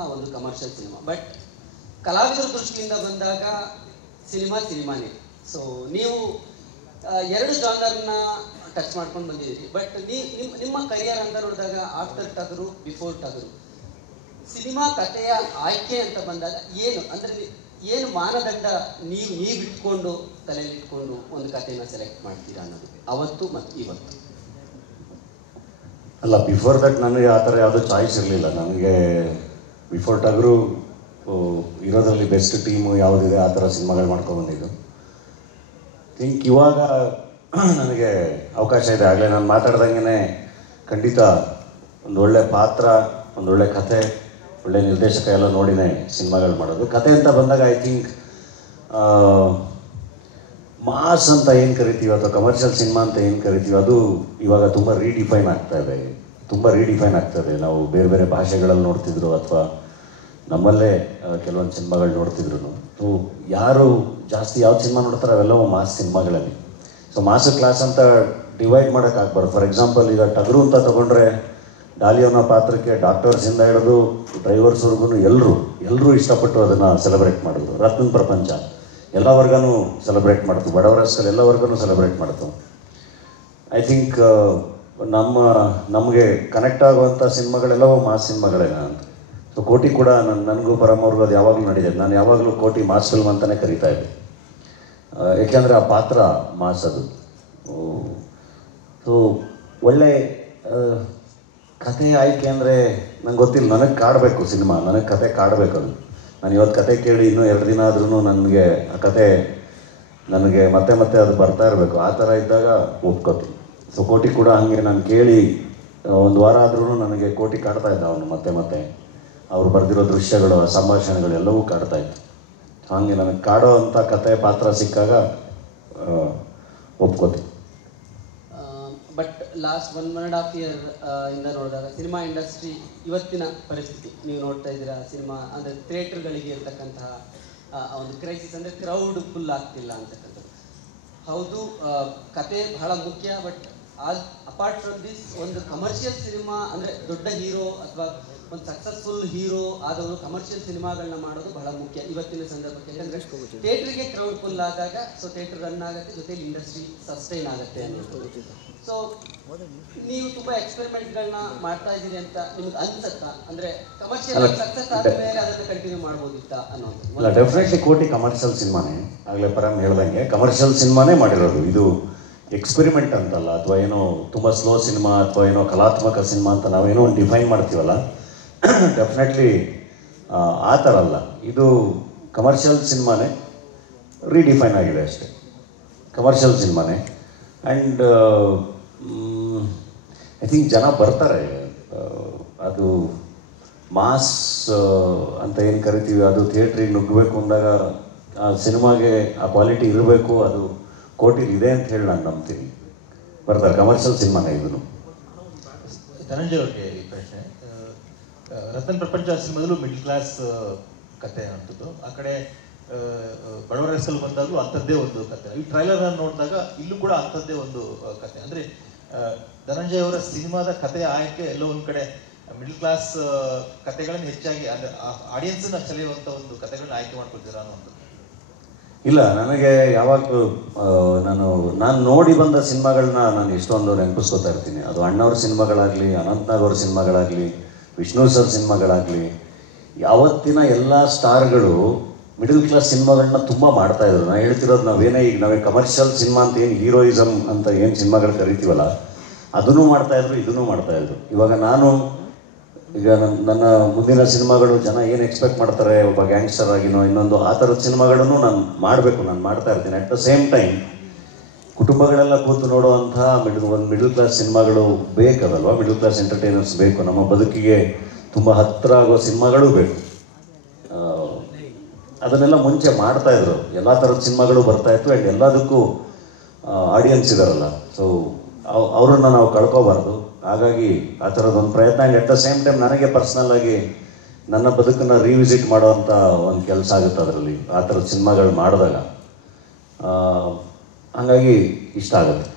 ಒಂದು commercial cinema. But ಕಲಾವಿದರ ದೃಷ್ಟಿಯಿಂದ ಬಂದಾಗ ಸಿನಿಮಾನೇ. ಸೊ ನೀವು ಎರಡು ಜಾನರ್ನ ಟಚ್ ಮಾಡ್ಕೊಂಡು ಬಂದಿದ್ದೀರಿ. ಬಟ್ ನಿಮ್ಮ ಕರಿಯರ್ ಅಂತ ನೋಡಿದಾಗ ಆಫ್ಟರ್ ಟಗರು ಬಿಫೋರ್ ಟಗರು ಸಿನಿಮಾ ಕಥೆಯ ಆಯ್ಕೆ ಅಂತ ಬಂದಾಗ ಏನು ಮಾನದಂಡ ನೀವು ಇಟ್ಕೊಂಡು ತಲೆಯಲ್ಲಿ ಇಟ್ಕೊಂಡು ಒಂದು ಕಥೆನ ಸೆಲೆಕ್ಟ್ ಮಾಡ್ತೀರಾ ಅನ್ನೋದು ಅವತ್ತು ಮತ್ತು ಇವತ್ತು? ಅಲ್ಲ, ಬಿಫೋರ್ ದಟ್ ನನಗೆ ಆ ಥರ ಯಾವುದೋ ಚಾಯ್ಸ್ ಇರಲಿಲ್ಲ. ನನಗೆ ಬಿಫೋರ್ ಟಗರು ಇರೋದ್ರಲ್ಲಿ ಬೆಸ್ಟ್ ಟೀಮು ಯಾವುದಿದೆ ಆ ಥರ ಸಿನಿಮಾಗಳು ಮಾಡ್ಕೊಬಂದಿದ್ದು. ಥಿಂಕ್ ಇವಾಗ ನನಗೆ ಅವಕಾಶ ಇದೆ. ಆಗಲೇ ನಾನು ಮಾತಾಡ್ದಂಗೆ ಖಂಡಿತ ಒಂದು ಒಳ್ಳೆ ಪಾತ್ರ, ಒಂದೊಳ್ಳೆ ಕಥೆ, ಒಳ್ಳೆ ನಿರ್ದೇಶಕ ಎಲ್ಲ ನೋಡಿನೇ ಸಿನಿಮಾಗಳು ಮಾಡೋದು. ಕತೆ ಅಂತ ಬಂದಾಗ ಐ ಥಿಂಕ್ ಮಾಸ್ ಅಂತ ಏನು ಕರಿತೀವಿ ಅಥವಾ ಕಮರ್ಷಿಯಲ್ ಸಿನಿಮಾ ಅಂತ ಏನು ಕರಿತೀವಿ ಅದು ಇವಾಗ ತುಂಬ ರೀಡಿಫೈನ್ ಆಗ್ತಾಯಿದೆ. ನಾವು ಬೇರೆ ಬೇರೆ ಭಾಷೆಗಳಲ್ಲಿ ನೋಡ್ತಿದ್ರು ಅಥವಾ ನಮ್ಮಲ್ಲೇ ಕೆಲವೊಂದು ಸಿನಿಮಾಗಳು ನೋಡ್ತಿದ್ರು. ಸೊ ಯಾರು ಜಾಸ್ತಿ ಯಾವ ಸಿನಿಮಾ ನೋಡ್ತಾರೆ ಅವೆಲ್ಲವೂ ಮಾಸ್ ಸಿನಿಮಾಗಳಲ್ಲಿ. ಸೊ ಮಾಸ್ ಕ್ಲಾಸ್ ಅಂತ ಡಿವೈಡ್ ಮಾಡೋಕ್ಕಾಗ್ಬಾರ್ದು. ಫಾರ್ ಎಕ್ಸಾಂಪಲ್ ಈಗ ಟಗರು ಅಂತ ತೊಗೊಂಡ್ರೆ ಡಾಲಿಯೋನ ಪಾತ್ರಕ್ಕೆ ಡಾಕ್ಟರ್ಸಿಂದ ಹಿಡಿದು ಡ್ರೈವರ್ಸ್ವರೆಗೂ ಎಲ್ಲರೂ ಇಷ್ಟಪಟ್ಟು ಅದನ್ನು ಸೆಲೆಬ್ರೇಟ್ ಮಾಡಿದ್ರು. ರತ್ನ ಪ್ರಪಂಚ ಎಲ್ಲ ವರ್ಗನೂ ಸೆಲೆಬ್ರೇಟ್ ಮಾಡ್ತು, ಬಡವರ ಸ್ಕಲ್ ಎಲ್ಲ ವರ್ಗನೂ ಸೆಲೆಬ್ರೇಟ್ ಮಾಡ್ತು. ಐ ಥಿಂಕ್ ನಮಗೆ ಕನೆಕ್ಟ್ ಆಗುವಂಥ ಸಿನಿಮಾಗಳೆಲ್ಲವೂ ಮಾಸ್ ಸಿನಿಮಾಗಳೇನ ಅಂತ. ಸೊ ಕೋಟಿ ಕೂಡ ನನಗೂ ಪರಮವ್ರಿಗೂ ಅದು ಯಾವಾಗಲೂ ನಡೀದೆ. ನಾನು ಯಾವಾಗಲೂ ಕೋಟಿ ಮಾಸ್ ಫಿಲ್ಮ್ ಅಂತಲೇ ಕರೀತಾ ಇದ್ದೆ. ಏಕೆಂದರೆ ಆ ಪಾತ್ರ ಮಾಸ್ ಅದು. ಸೊ ಒಳ್ಳೆ ಕಥೆ ಆಯ್ಕೆ ಅಂದರೆ ನಂಗೆ ಗೊತ್ತಿಲ್ಲ. ನನಗೆ ಕಾಡಬೇಕು ಸಿನಿಮಾ, ನನಗೆ ಕತೆ ಕಾಡಬೇಕು. ಅದು ನಾನು ಇವತ್ತು ಕತೆ ಕೇಳಿ ಇನ್ನೂ 2 ದಿನ ಆದ್ರೂ ನನಗೆ ಆ ಕತೆ ನನಗೆ ಮತ್ತೆ ಅದು ಬರ್ತಾ ಇರಬೇಕು. ಆ ಥರ ಇದ್ದಾಗ ಒಪ್ಕೋತೀನಿ. ಸೊ ಕೋಟಿ ಕೂಡ ಹಾಗೆ ನಾನು ಕೇಳಿ 1 ವಾರ ಆದ್ರೂ ನನಗೆ ಕೋಟಿ ಕಾಡ್ತಾ ಇದ್ದ. ಅವನು ಮತ್ತೆ ಅವ್ರು ಬರೆದಿರೋ ದೃಶ್ಯಗಳು, ಸಂಭಾಷಣೆಗಳು ಎಲ್ಲವೂ ಕಾಡ್ತಾ ಇತ್ತು. ಹಾಗೆ ನನಗೆ ಕಾಡೋ ಅಂಥ ಕತೆ ಪಾತ್ರ ಸಿಕ್ಕಾಗ ಒಪ್ಕೋತೀನಿ. ಬಟ್ ಲಾಸ್ಟ್ 1.5 year ಇಂದ ನೋಡಿದಾಗ ಸಿನಿಮಾ ಇಂಡಸ್ಟ್ರಿ ಇವತ್ತಿನ ಪರಿಸ್ಥಿತಿ ನೀವು ನೋಡ್ತಾ ಇದ್ದೀರಾ. ಸಿನಿಮಾ ಅಂದರೆ ಥಿಯೇಟರ್ಗಳಿಗೆ ಇರ್ತಕ್ಕಂತಹ ಒಂದು ಕ್ರೈಸಿಸ್ ಅಂದರೆ ಕ್ರೌಡ್ ಫುಲ್ ಆಗ್ತಿಲ್ಲ ಅಂತಕ್ಕಂಥದ್ದು. ಹೌದು, ಕತೆ ಬಹಳ ಮುಖ್ಯ. ಬಟ್ ಅಪಾರ್ಟ್ ಫ್ರಮ್ ದಿಸ್ ಒಂದು ಕಮರ್ಷಿಯಲ್ ಸಿನಿಮಾ ಅಂದರೆ ದೊಡ್ಡ ಹೀರೋ ಅಥವಾ ಒಂದು ಸಕ್ಸಸ್ಫುಲ್ ಹೀರೋ ಆದವರು ಕಮರ್ಷಿಯಲ್ ಸಿನಿಮಾಗಳನ್ನ ಮಾಡೋದು ಬಹಳ ಮುಖ್ಯ ಇವತ್ತಿನ ಸಂದರ್ಭಕ್ಕೆ. ಯಾಕಂದರೆ ಥಿಯೇಟ್ರಿಗೆ ಕ್ರೌಡ್ ಫುಲ್ ಆದಾಗ ಸೊ ಥಿಯೇಟರ್ ರನ್ ಆಗುತ್ತೆ, ಜೊತೆಲಿ ಇಂಡಸ್ಟ್ರಿ ಸಸ್ಟೈನ್ ಆಗುತ್ತೆ ಅನ್ನೋದು. ಸೊ ನೀವು ತುಂಬ ಎಕ್ಸ್ಪೆರಿಮೆಂಟ್ಗಳನ್ನ ಮಾಡ್ತಾ ಇದ್ದೀರಿ ಅಂತ ನಿಮ್ಗೆ ಅನ್ಸುತ್ತಾ? ಅಂದರೆ ಕಮರ್ಷಿಯಲ್ ಸಕ್ಸಸ್ ಆದಮೇಲೆ ಅದನ್ನು ಕಂಟಿನ್ಯೂ ಮಾಡ್ಬೋದಿತ್ತಾ ಅನ್ನೋದು? ಅಲ್ಲ, ಡೆಫಿನೆಟ್ಲಿ ಕೋಟಿ ಕಮರ್ಷಿಯಲ್ ಸಿನಿಮಾನೇ. ಆಗಲೇ ಪರಮ್ ಹೇಳ್ದಂಗೆ ಕಮರ್ಷಿಯಲ್ ಸಿನಿಮಾನೇ ಮಾಡಿರೋದು. ಇದು ಎಕ್ಸ್ಪೆರಿಮೆಂಟ್ ಅಂತಲ್ಲ, ಅಥವಾ ಏನೋ ತುಂಬ ಸ್ಲೋ ಸಿನಿಮಾ ಅಥವಾ ಏನೋ ಕಲಾತ್ಮಕ ಸಿನಿಮಾ ಅಂತ ನಾವೇನೋ ಒಂದು ಡಿಫೈನ್ ಮಾಡ್ತೀವಲ್ಲ, ಡೆಫಿನೆಟ್ಲಿ ಆ ಥರ ಅಲ್ಲ. ಇದು ಕಮರ್ಷಿಯಲ್ ಸಿನಿಮಾನೇ, ರೀಡಿಫೈನ್ ಆಗಿದೆ ಅಷ್ಟೇ. ಕಮರ್ಷಿಯಲ್ ಸಿನಿಮಾನೇ. ಆ್ಯಂಡ್ ಐ ಥಿಂಕ್ ಜನ ಬರ್ತಾರೆ. ಅದು ಮಾಸ್ ಅಂತ ಏನು ಕರಿತೀವಿ ಅದು ಥಿಯೇಟ್ರಿಗೆ ನುಗ್ಗಬೇಕು ಅಂದಾಗ ಆ ಸಿನಿಮಾಗೆ ಆ ಕ್ವಾಲಿಟಿ ಇರಬೇಕು. ಅದು ಕೋಟಿಲಿ ಇದೆ ಅಂತ ಹೇಳಿ ನಾನು ನಂಬ್ತೀನಿ. ಬರ್ತಾರೆ. ಕಮರ್ಷಿಯಲ್ ಸಿನಿಮಾನೇ ಇದನ್ನು. ಧನಂಜಯ ಅವ್ರಿಗೆ ಈ ಪ್ರಶ್ನೆ. ರತನ್ ಪ್ರಪಂಚ ಸಿನಿಮಾದಲ್ಲೂ ಮಿಡ್ಲ್ ಕ್ಲಾಸ್ ಕತೆ ಅಂತದ್ದು, ಆ ಕಡೆ ಬಡವರ ಹೆಸರು ಬಂದಾಗಲೂ ಅಂಥದ್ದೇ ಒಂದು ಕತೆ. ಈ ಟ್ರೈಲರ್ ನೋಡಿದಾಗ ಇಲ್ಲೂ ಕೂಡ ಅಂಥದ್ದೇ ಒಂದು ಕತೆ. ಅಂದರೆ ಧನಂಜಯ ಅವರ ಸಿನಿಮಾದ ಕಥೆಯ ಆಯ್ಕೆ ಎಲ್ಲೋ ಒಂದು ಕಡೆ ಮಿಡ್ಲ್ ಕ್ಲಾಸ್ ಕತೆಗಳನ್ನು ಹೆಚ್ಚಾಗಿ ಅಂದರೆ ಆಡಿಯನ್ಸನ್ನ ಸೆಳೆಯುವಂಥ ಒಂದು ಕತೆಗಳನ್ನ ಆಯ್ಕೆ ಮಾಡ್ಕೊಳ್ತೀರಾ ಅನ್ನೋದು? ಇಲ್ಲ, ನನಗೆ ಯಾವಾಗಲೂ ನಾನು ನೋಡಿ ಬಂದ ಸಿನಿಮಾಗಳನ್ನ ನಾನು ಎಷ್ಟೊಂದು ನೆನಪಿಸ್ಕೋತಾ ಇರ್ತೀನಿ. ಅದು ಅಣ್ಣವ್ರ ಸಿನಿಮಾಗಳಾಗಲಿ, ಅನಂತ್ನಾಗ್ ಅವ್ರ ಸಿನಿಮಾಗಳಾಗಲಿ, ವಿಷ್ಣು ಸರ್ ಸಿನಿಮಾಗಳಾಗಲಿ, ಯಾವತ್ತಿನ ಎಲ್ಲ ಸ್ಟಾರ್ಗಳು ಮಿಡಲ್ ಕ್ಲಾಸ್ ಸಿನಿಮಾಗಳನ್ನ ತುಂಬ ಮಾಡ್ತಾಯಿದ್ರು. ನಾನು ಹೇಳ್ತಿರೋದು ನಾವೇ ಕಮರ್ಷಿಯಲ್ ಸಿನಿಮಾ ಅಂತ ಏನು ಹೀರೋಯಿಸಮ್ ಅಂತ ಏನು ಸಿನಿಮಾಗಳು ಕರಿತೀವಲ್ಲ ಅದನ್ನೂ ಮಾಡ್ತಾಯಿದ್ರು, ಇದನ್ನೂ ಮಾಡ್ತಾಯಿದ್ರು. ಇವಾಗ ನನ್ನ ಮುಂದಿನ ಸಿನಿಮಾಗಳು ಜನ ಏನು ಎಕ್ಸ್ಪೆಕ್ಟ್ ಮಾಡ್ತಾರೆ, ಒಬ್ಬ ಗ್ಯಾಂಗ್ಸ್ಟರ್ ಆಗಿನೋ ಇನ್ನೊಂದು ಆ ಥರದ ಸಿನಿಮಾಗಳನ್ನು ನಾನು ಮಾಡ್ತಾ ಇರ್ತೀನಿ. ಅಟ್ ದ ಸೇಮ್ ಟೈಮ್ ಕುಟುಂಬಗಳೆಲ್ಲ ಕೂತು ನೋಡುವಂಥ ಒಂದು ಮಿಡಲ್ ಕ್ಲಾಸ್ ಸಿನಿಮಾಗಳು ಬೇಕದಲ್ವ. ಮಿಡಲ್ ಕ್ಲಾಸ್ ಎಂಟರ್ಟೈನರ್ಸ್ ಬೇಕು. ನಮ್ಮ ಬದುಕಿಗೆ ತುಂಬ ಹತ್ತಿರ ಆಗೋ ಸಿನಿಮಾಗಳು ಬೇಕು. ಅದನ್ನೆಲ್ಲ ಮುಂಚೆ ಮಾಡ್ತಾಯಿದ್ರು. ಎಲ್ಲ ಥರದ ಸಿನಿಮಾಗಳು ಬರ್ತಾಯಿತ್ತು. ಆ್ಯಂಡ್ ಎಲ್ಲದಕ್ಕೂ ಆಡಿಯನ್ಸ್ ಇದಾರಲ್ಲ, ಸೊ ಅವ್ರನ್ನ ನಾವು ಕಳ್ಕೊಬಾರ್ದು. ಹಾಗಾಗಿ ಆ ಥರದ್ದೊಂದು ಪ್ರಯತ್ನ. And at the same time ನನಗೆ ಪರ್ಸ್ನಲ್ ಆಗಿ ನನ್ನ ಬದುಕನ್ನು ರಿವಿಸಿಟ್ ಮಾಡೋವಂಥ ಒಂದು ಕೆಲಸ ಆಗುತ್ತೆ ಅದರಲ್ಲಿ, ಆ ಥರದ ಸಿನಿಮಾಗಳು ಮಾಡಿದಾಗ. ಹಾಗಾಗಿ ಇಷ್ಟ ಆಗುತ್ತೆ.